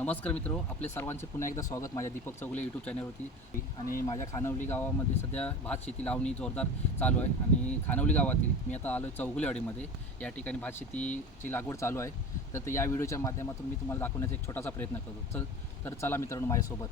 नमस्कार मित्रो, आपले सर्वांचे पुन्हा एकदा स्वागत माझ्या दीपक चौगुले यूट्यूब चॅनलवरती. आणि माझ्या खानावली गावामध्ये सध्या भात शेती लावणी जोरदार चालू आहे. आणि खानावली गावातील मी आता आलो आहे चौगुलेवाडीमध्ये. या ठिकाणी भात शेतीची लागवड चालू आहे. तर या व्हिडिओच्या माध्यमातून मी तुम्हाला दाखवण्याचा एक छोटासा प्रयत्न करतो. तर चला मित्रांनो माझ्यासोबत.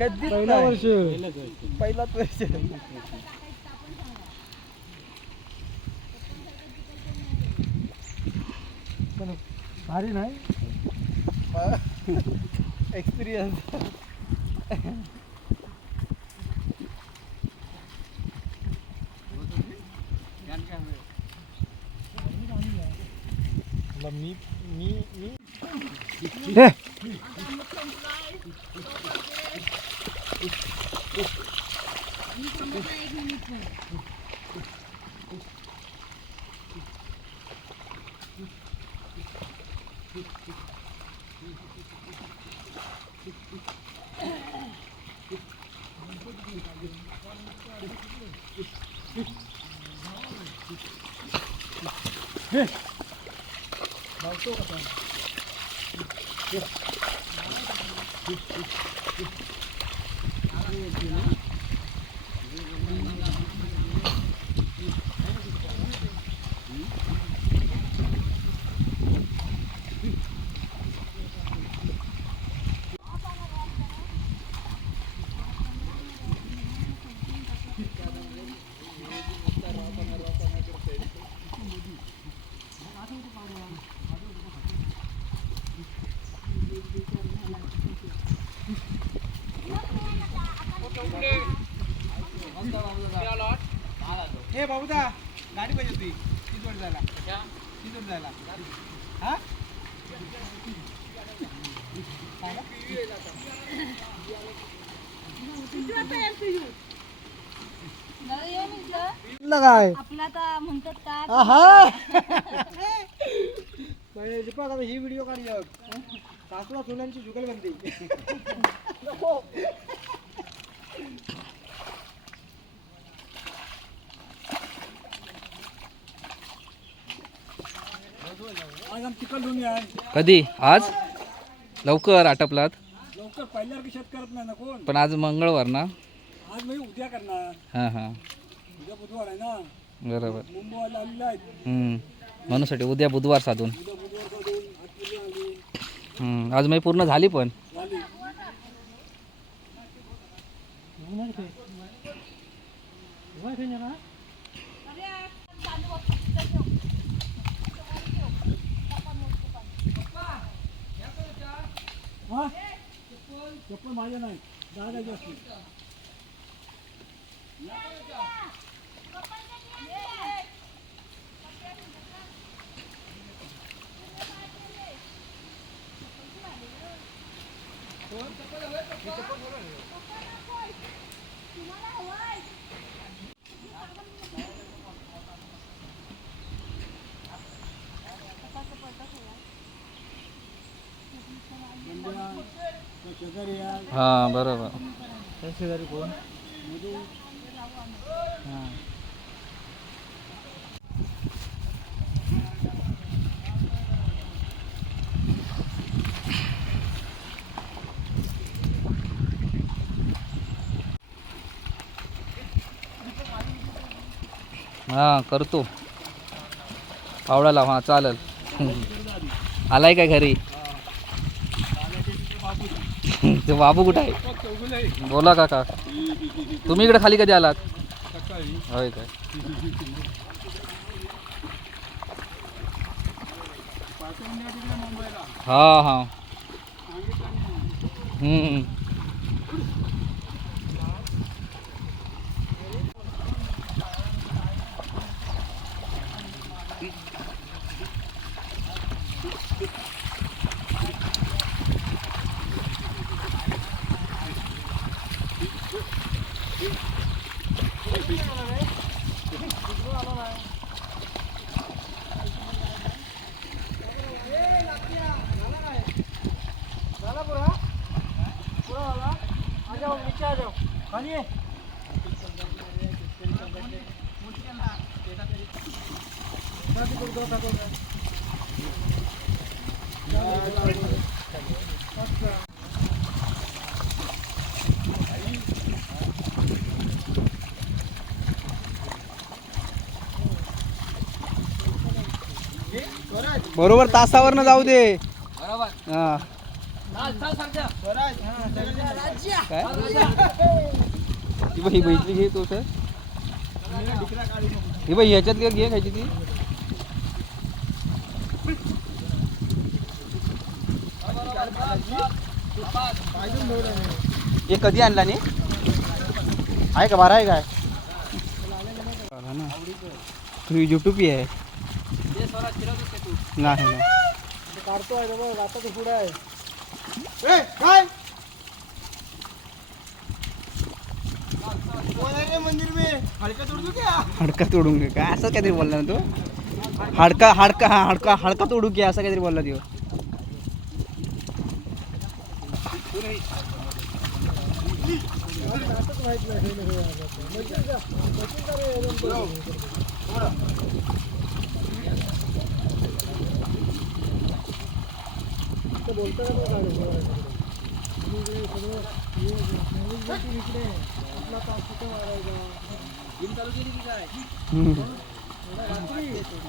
पहिला वर्ष पहिलाच वर्ष पण भारी नाही एक्सपिरियन्स. मी मी मी हे बाबूदा गाडी पाहिजे तुझी किती जोड झाला किती जोड झाला हा काय आपला तर म्हणतात का आता ही व्हिडिओ काढ सासूला सोन्यांची जुगलबंदी. कधी? आज लवकर आटपलात. लवकर पहिल्यासारखी शेत करत नाही ना कोण. पण आज मंगळवार ना. आज मी उद्या करणार. हां हां उद्या बुधवार आहे ना. बरोबर. मुंबईला आलेले आहेत. म्हणूसाठी उद्या बुधवार साधून. उद्या बुधवार करून आज पूर्ण आली आज मी पूर्ण झाली पण. झाली. चप्पल माझ्या नाही दादाची असते. हां बरोबर. शेजारी कोण हां करतो. पावडा लाव. हां चालेल. आलाय काय घरी? ते बाबू कुठं आहे? बोला काका. तुम्ही इकडे खाली कधी आलात? होय काय? हा हा हम्म. झाला पुरा पुरा झाला आ जाओ नीचे आ जाओ खाली है बरोबर तासावरनं जाऊ दे. बरोबर. हा चल सरजा. काय ही बाई इथली घे तो सर. ही बाई ह्याच्यात घे खायची ती. हे कधी आणला नी आहे का बारा आहे काय ना तू यूट्यूब आहे ये सोरा चिरवतोस का तू? नाही नाही. काढतोय बाबा आता तो पुढे आहे ए काय कोण आहे रे मंदिर में हलका तोड़ दूं क्या हाडका तोडून घे काय असं काहीतरी बोलला ना तो. हाडका हाडका हा हाडका हाडका तोडू की असं काहीतरी बोलला तो.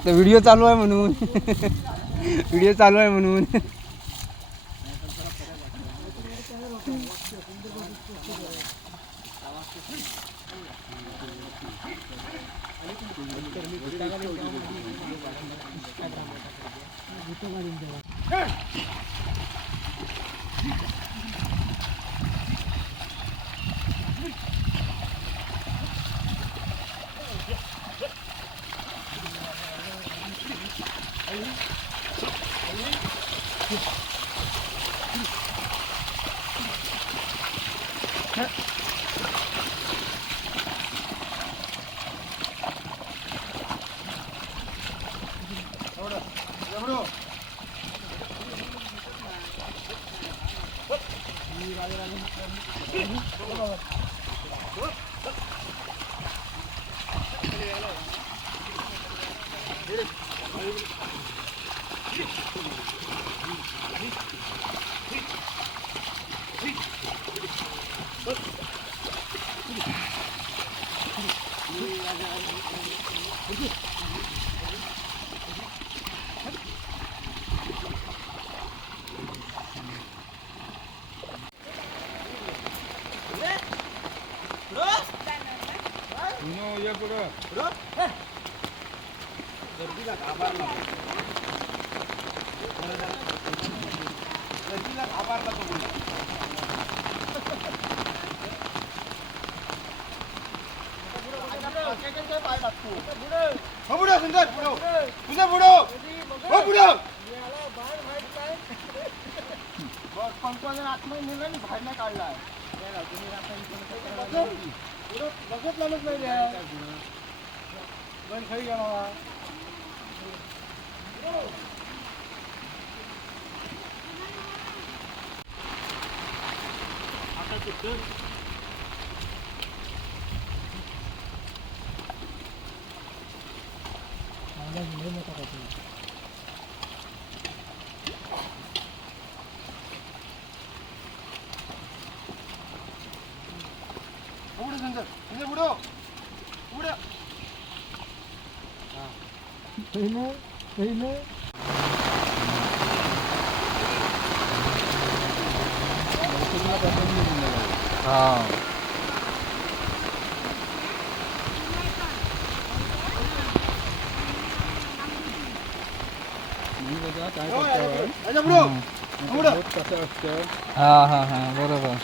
तर व्हिडिओ चालू आहे म्हणून व्हिडिओ चालू आहे म्हणून. डबडू उडव. कसं असतं हा हा हा बरोबर.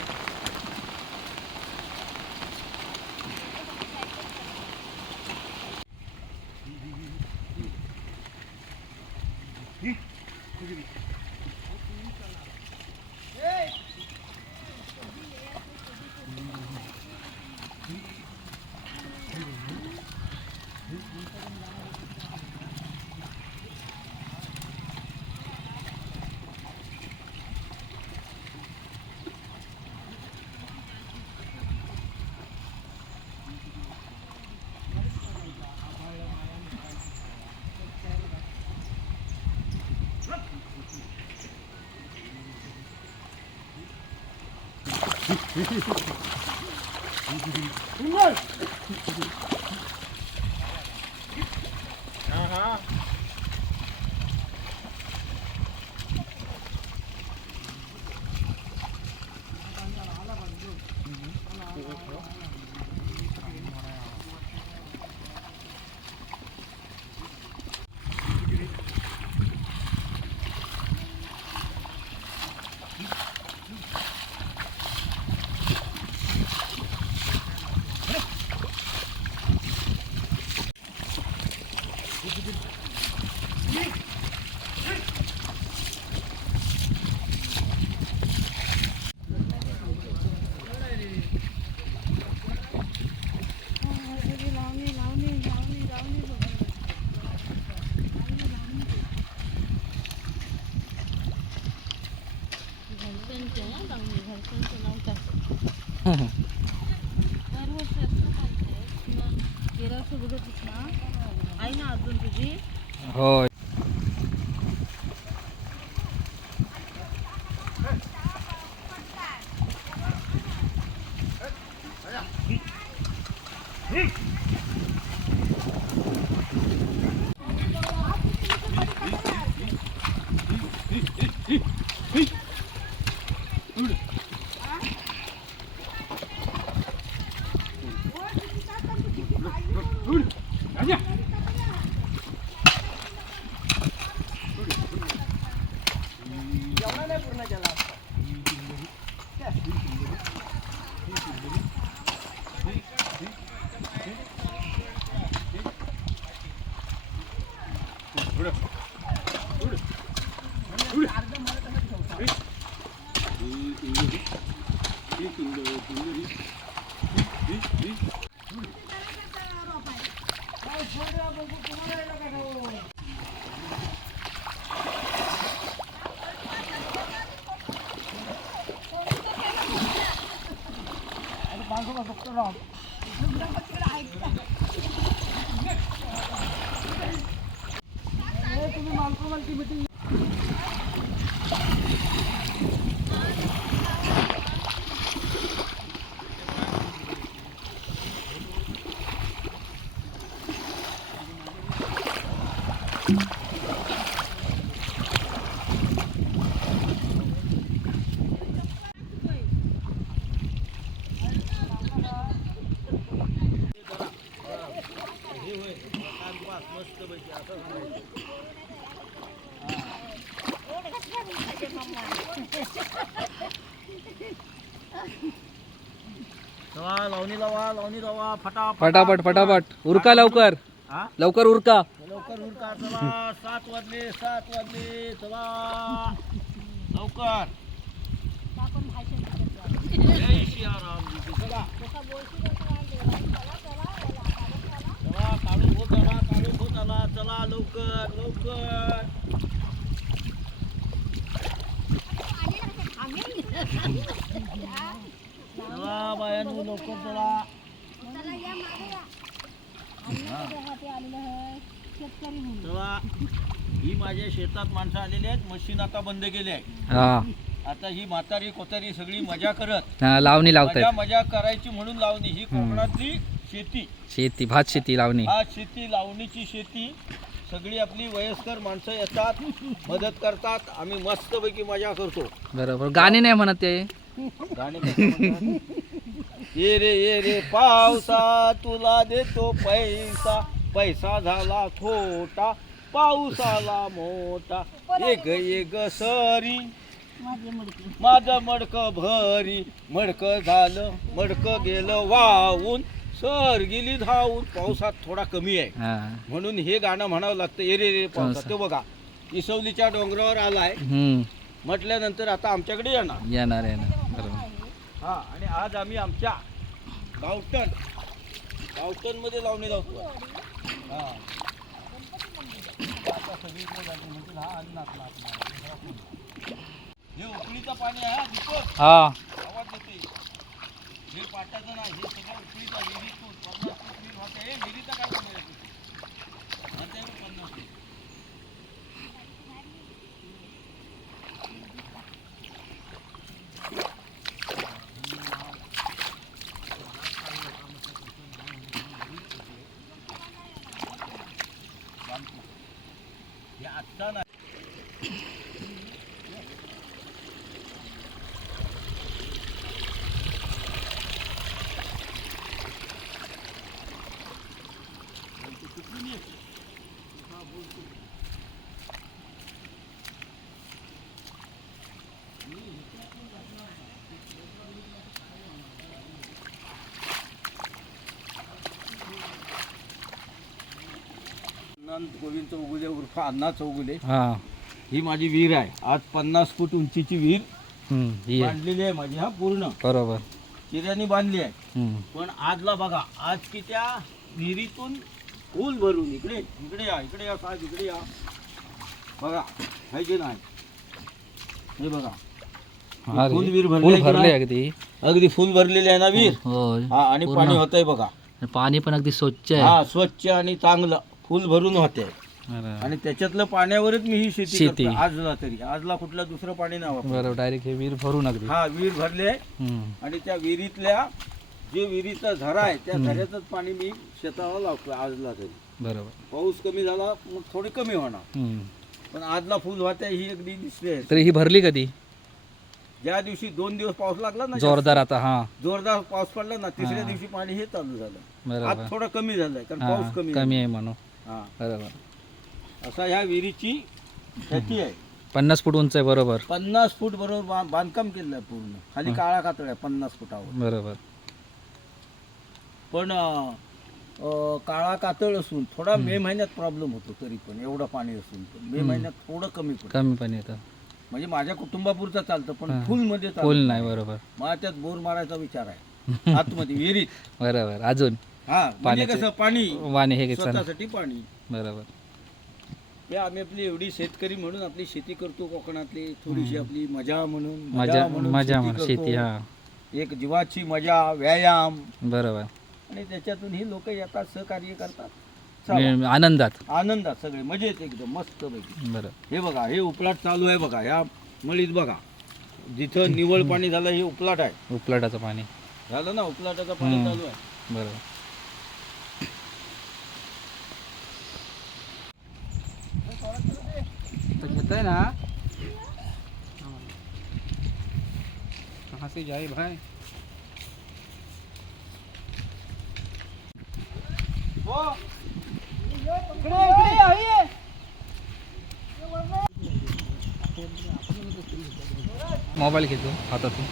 आहे ना अजून तुझी. होय. लावणी लावा फटाफट फटाफट उरका लवकर. लवकर उरका. लवकर उरका. चला 7 वाजले चला लवकर. जय सियाराम जी की. चला चला काढू होत आला चला लवकर. चला बायानो लवकर चला. चला ही माझ्या शेतात माणसं आलेली आहेत. मशीन आता बंद केली आहे. हा आता ही म्हातारी कोतारी सगळी मजा करत हा, लावणी लावतायत. मजा करायची म्हणून लावणी. ही कोकणातली शेती भात शेती लावणी. हा शेती लावणीची शेती. सगळी आपली वयस्कर माणसं येतात मदत करतात. आम्ही मस्तपैकी मजा करतो. बरोबर. गाणी नाही म्हणत ते. गाणे कसं म्हणतात? ये रे पावसा तुला देतो पैसा, पैसा झाला खोटा पाऊस आला मोठा एक एक सरी माझे मुडके माझं मडक भरी मडक झालं मडक गेलं वाहून सर गेली धावून. पावसात थोडा कमी आहे हा म्हणून हे गाणं म्हणावं लागतं. एरे रे पावसात. ते बघा इसवलीच्या डोंगरावर आलाय म्हटल्यानंतर आता आमच्याकडे येणार. येणार बरोबर. हा आणि आज आम्ही आमच्या गावठण मध्ये लावणी लावतो. हा आता सगळीकडे जाते म्हणतील हा अन्नात हे उकळीचं पाणी आहे हा दीपक. हा आवाज येते. हे पाटाचं नाही हे सगळं उकळीचा विहिरीतून 50 फूट विहीर होते. हे विहिरीचं काय बनवलं म्हणते 50 फूट. हे आत्ता नाही. अनंत गोविंद चौगुले उर्फ अण्णा चौगुले हा ही माझी विहीर आहे. आज 50 फूट उंचीची विहीर ही आहे. बांधलेली आहे माझी. हा पूर्ण बरोबर. चिऱ्याने बांधली आहे. हम्म. पण आजला बघा आज की त्या विहिरीतून फुल भरून इकडे इकडे या साहेब इकडे या बघा आहे की नाही. हे बघा अरे, फुल विहीर फुल भरली भरले अगदी. अगदी फुल भरलेली आहे ना विहीर. होय. हा आणि पूर्ण. पाणी होतंय बघा. पाणी पण अगदी स्वच्छ आहे. हा स्वच्छ आणि चांगलं फुल भरून होते. अरे. आणि त्याच्यातलं पाण्यावरच मी ही शेती शेती. करतो. आजला तरी आजला कुठलं दुसरं पाणी नाही वापरत. बरोबर डायरेक्ट हे विहीर भरून अगदी. हा विहीर भरले हम्म. आणि त्या विहिरीतल्या जे विहिरीचा झरा आहे त्या झऱ्याचंच पाणी मी शेताला लावतो आजला तरी. बरोबर. पाऊस कमी झाला मग थोडी कमी होणार हम्म. पण आजला फुल वाहत्या ही अगदी दिसते. तरी ही भरली कधी? ज्या दिवशी 2 दिवस पाऊस लागला ना जोरदार आता. हा जोरदार पाऊस पडला ना तिसऱ्या हा. दिवशी पाणी हे चालू झालं. बरोबर. आज थोडं कमी झालंय कारण हा, पाऊस कमी कमी आहे म्हणून. हा बरोबर. असा ह्या विहिरीची शेती आहे. 50 फूट उंच आहे. बरोबर. 50 फूट बरोबर बांधकाम केलं आहे पूर्ण. खाली काळा कातळ आहे 50 फुटावर. बरोबर. पण काळा कातळ असून थोडा मे महिन्यात प्रॉब्लेम होतो. तरी पण एवढं पाणी असून पण मे महिन्यात थोडं कमी पडतं. कमी पाणी येतं. म्हणजे माझ्या कुटुंबापुरतं चालतं पण हा. फुल मध्ये चालतं. फुल नाही. बरोबर. मला त्यात बोर मारायचा विचार आहे आतमध्ये विहिरीत. बरोबर. अजून हा म्हणजे पाण्याचे- कसं पाणी वाणे हे घेतलं. स्वतःसाठी पाणी. बरोबर. हे आम्ही आपली एवढी शेतकरी म्हणून आपली शेती करतो कोकणातली. थोडीशी आपली मजा म्हणून मजा शेती म्हणून शेती. करतो. हा एक जीवाची मजा व्यायाम बरोबर. आणि त्याच्यातून ही लोक येतात सहकार्य करतात. चला. आनंदात. आनंदात सगळे मजेत एकदम मस्त पैकी. बरं. हे बघा हे उपलाट चालू आहे बघा. ह्या मळीत बघा जिथं निवळ पाणी झालं हे उपलाट आहे. उपलाटाचं पाणी. झालं ना उपलाटाचं पाणी चालू आहे. बरोबर. घेताय ना कहाँ से जाए भाई. मोबाईल घेतो हातातून.